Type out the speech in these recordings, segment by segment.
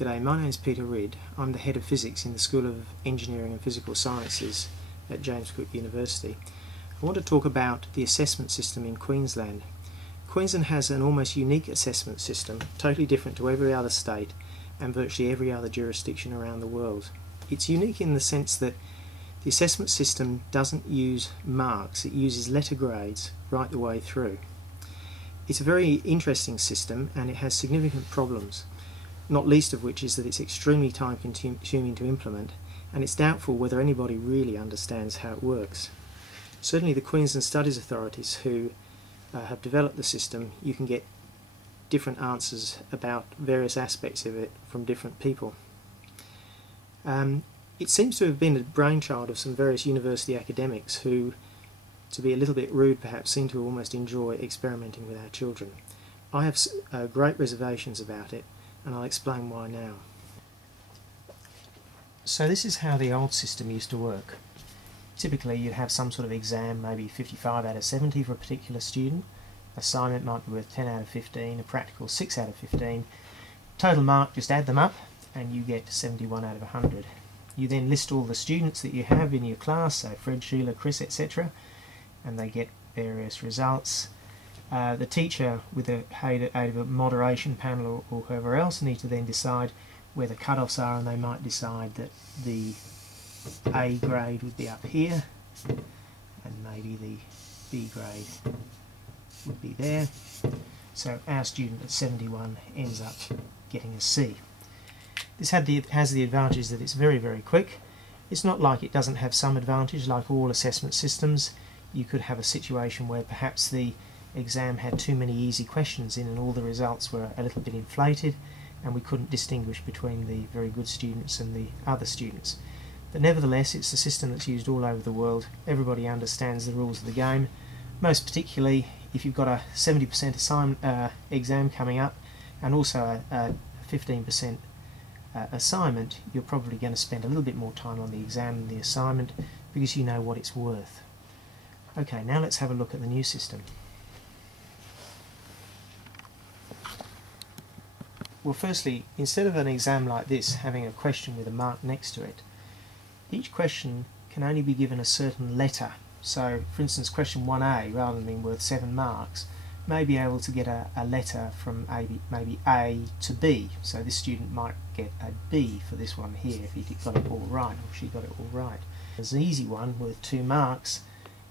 G'day, my name is Peter Ridd. I'm the Head of Physics in the School of Engineering and Physical Sciences at James Cook University. I want to talk about the assessment system in Queensland. Queensland has an almost unique assessment system, totally different to every other state and virtually every other jurisdiction around the world. It's unique in the sense that the assessment system doesn't use marks, it uses letter grades right the way through. It's a very interesting system and it has significant problems, not least of which is that it's extremely time consuming to implement, and it's doubtful whether anybody really understands how it works. Certainly the Queensland Studies Authorities who have developed the system, you can get different answers about various aspects of it from different people. It seems to have been a brainchild of some various university academics who, to be a little bit rude perhaps, seem to almost enjoy experimenting with our children. I have great reservations about it, and I'll explain why now. So this is how the old system used to work. Typically you'd have some sort of exam, maybe 55 out of 70 for a particular student. Assignment might be worth 10 out of 15, a practical 6 out of 15. Total mark, just add them up and you get 71 out of 100. You then list all the students that you have in your class, so Fred, Sheila, Chris, etc., and they get various results. The teacher, with the aid of a moderation panel or whoever else, need to then decide where the cut-offs are, and they might decide that the A grade would be up here and maybe the B grade would be there. So our student at 71 ends up getting a C. This has the advantage that it's very, very quick. It's not like it doesn't have some advantage. Like all assessment systems, you could have a situation where perhaps the exam had too many easy questions in and all the results were a little bit inflated and we couldn't distinguish between the very good students and the other students. But nevertheless, it's a system that's used all over the world. Everybody understands the rules of the game, most particularly if you've got a 70% exam coming up and also a 15% assignment. You're probably going to spend a little bit more time on the exam than the assignment because you know what it's worth. Okay, now let's have a look at the new system. Well, firstly, instead of an exam like this having a question with a mark next to it, each question can only be given a certain letter. So, for instance, question 1A, rather than being worth 7 marks, may be able to get a letter from maybe A to B. So this student might get a B for this one here if he got it all right, or she got it all right. There's an easy one worth 2 marks.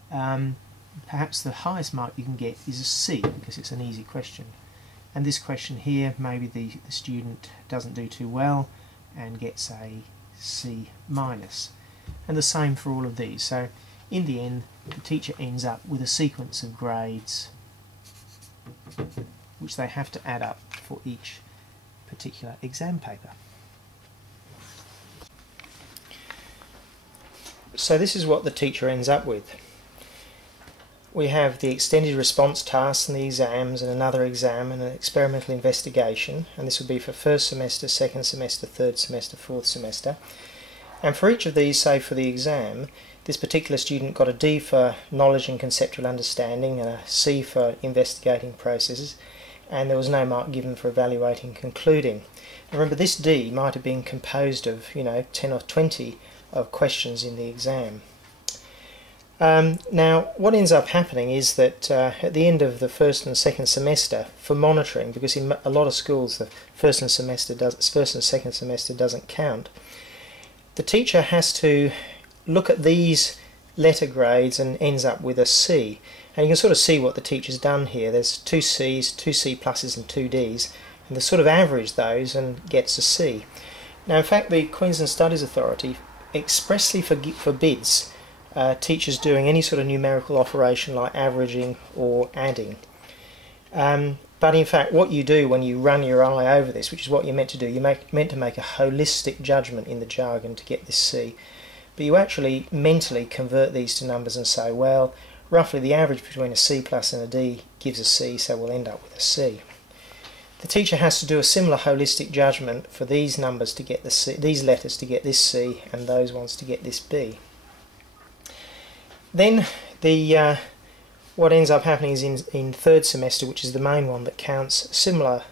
Perhaps the highest mark you can get is a C because it's an easy question. And this question here, maybe the student doesn't do too well and gets a C minus. And the same for all of these. So in the end, the teacher ends up with a sequence of grades which they have to add up for each particular exam paper. So this is what the teacher ends up with. We have the extended response tasks and the exams and another exam and an experimental investigation, and this would be for first semester, second semester, third semester, fourth semester. And for each of these, say for the exam, this particular student got a D for knowledge and conceptual understanding and a C for investigating processes, and there was no mark given for evaluating concluding. Remember, this D might have been composed of 10 or 20 of questions in the exam. Now what ends up happening is that at the end of the first and second semester, for monitoring, because in a lot of schools the first and second semester doesn't count, the teacher has to look at these letter grades and ends up with a C. And you can sort of see what the teacher's done here. There's 2 C's, 2 C pluses and 2 D's, and they sort of average those and gets a C. Now in fact the Queensland Studies Authority expressly forbids teachers doing any sort of numerical operation like averaging or adding. But in fact what you do when you run your eye over this, which is what you're meant to do, you're meant to make a holistic judgment in the jargon to get this C. But you actually mentally convert these to numbers and say, well, roughly the average between a C plus and a D gives a C, so we'll end up with a C. The teacher has to do a similar holistic judgment for these numbers to get the C, these letters to get this C, and those ones to get this B. Then what ends up happening is in third semester, which is the main one that counts, similar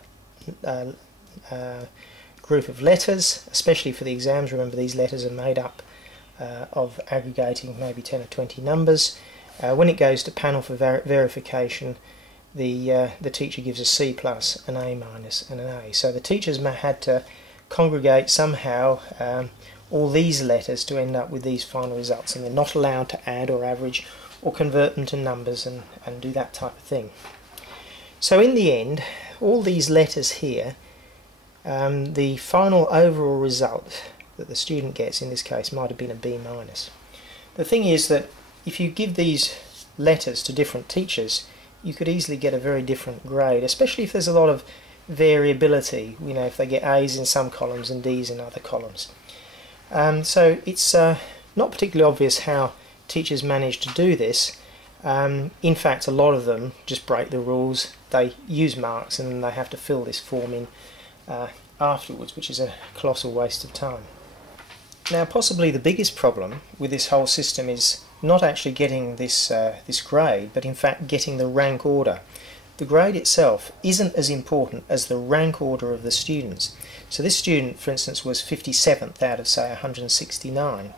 group of letters, especially for the exams. Remember, these letters are made up of aggregating maybe 10 or 20 numbers. When it goes to panel for verification, the teacher gives a C+, an A-, and an A. So the teachers had to congregate somehow all these letters to end up with these final results, and they're not allowed to add or average or convert them to numbers and do that type of thing. So in the end, all these letters here, the final overall result that the student gets in this case might have been a B-. The thing is that if you give these letters to different teachers, you could easily get a very different grade, especially if there's a lot of variability, you know, if they get A's in some columns and D's in other columns. So it's not particularly obvious how teachers manage to do this. In fact, a lot of them just break the rules. They use marks and then they have to fill this form in afterwards, which is a colossal waste of time. Now, possibly the biggest problem with this whole system is not actually getting this grade, but in fact getting the rank order. The grade itself isn't as important as the rank order of the students. So this student, for instance, was 57th out of, say, 169.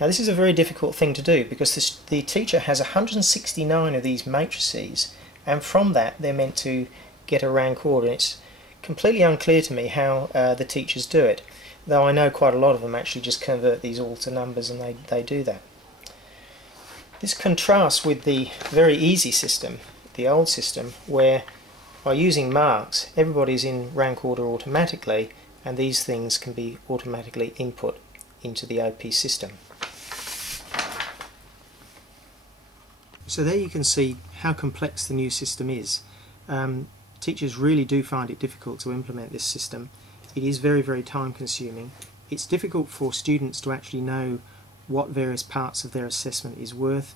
Now this is a very difficult thing to do because the teacher has 169 of these matrices, and from that they're meant to get a rank order. It's completely unclear to me how the teachers do it, though I know quite a lot of them actually just convert these all to numbers, and they do that. This contrasts with the very easy system, the old system, where by using marks everybody's in rank order automatically, and these things can be automatically input into the OP system. So there you can see how complex the new system is. Teachers really do find it difficult to implement this system. It is very, very time consuming. It's difficult for students to actually know what various parts of their assessment is worth.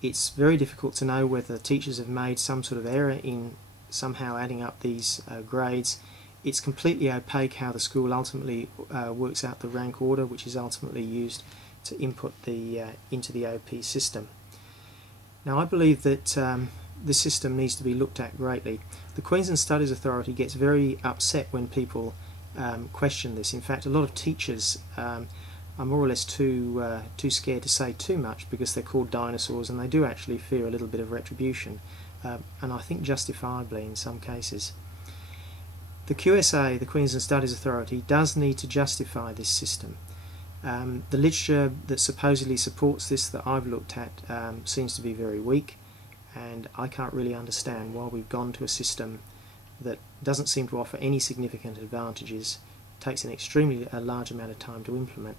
It's very difficult to know whether teachers have made some sort of error in somehow adding up these grades. It's completely opaque how the school ultimately works out the rank order, which is ultimately used to input into the OP system. Now, I believe that this system needs to be looked at greatly. The Queensland Studies Authority gets very upset when people question this. In fact, a lot of teachers are more or less too scared to say too much because they're called dinosaurs, and they do actually fear a little bit of retribution, and I think justifiably in some cases. The QSA, the Queensland Studies Authority, does need to justify this system. The literature that supposedly supports this that I've looked at seems to be very weak, and I can't really understand why we've gone to a system that doesn't seem to offer any significant advantages, takes an extremely large amount of time to implement,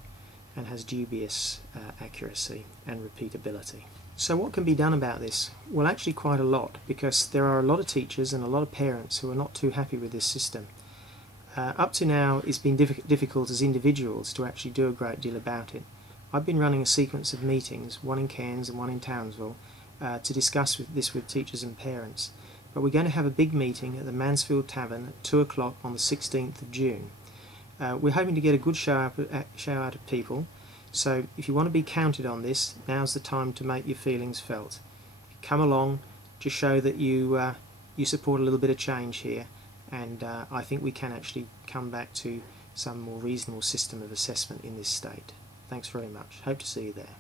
and has dubious accuracy and repeatability. So what can be done about this? Well, actually quite a lot, because there are a lot of teachers and a lot of parents who are not too happy with this system. Up to now it's been difficult as individuals to actually do a great deal about it. I've been running a sequence of meetings, one in Cairns and one in Townsville, to discuss this with teachers and parents. But we're going to have a big meeting at the Mansfield Tavern at 2 o'clock on the 16th of June. We're hoping to get a good show out of people, so if you want to be counted on this, now's the time to make your feelings felt. Come along, just show that you support a little bit of change here, and I think we can actually come back to some more reasonable system of assessment in this state. Thanks very much. Hope to see you there.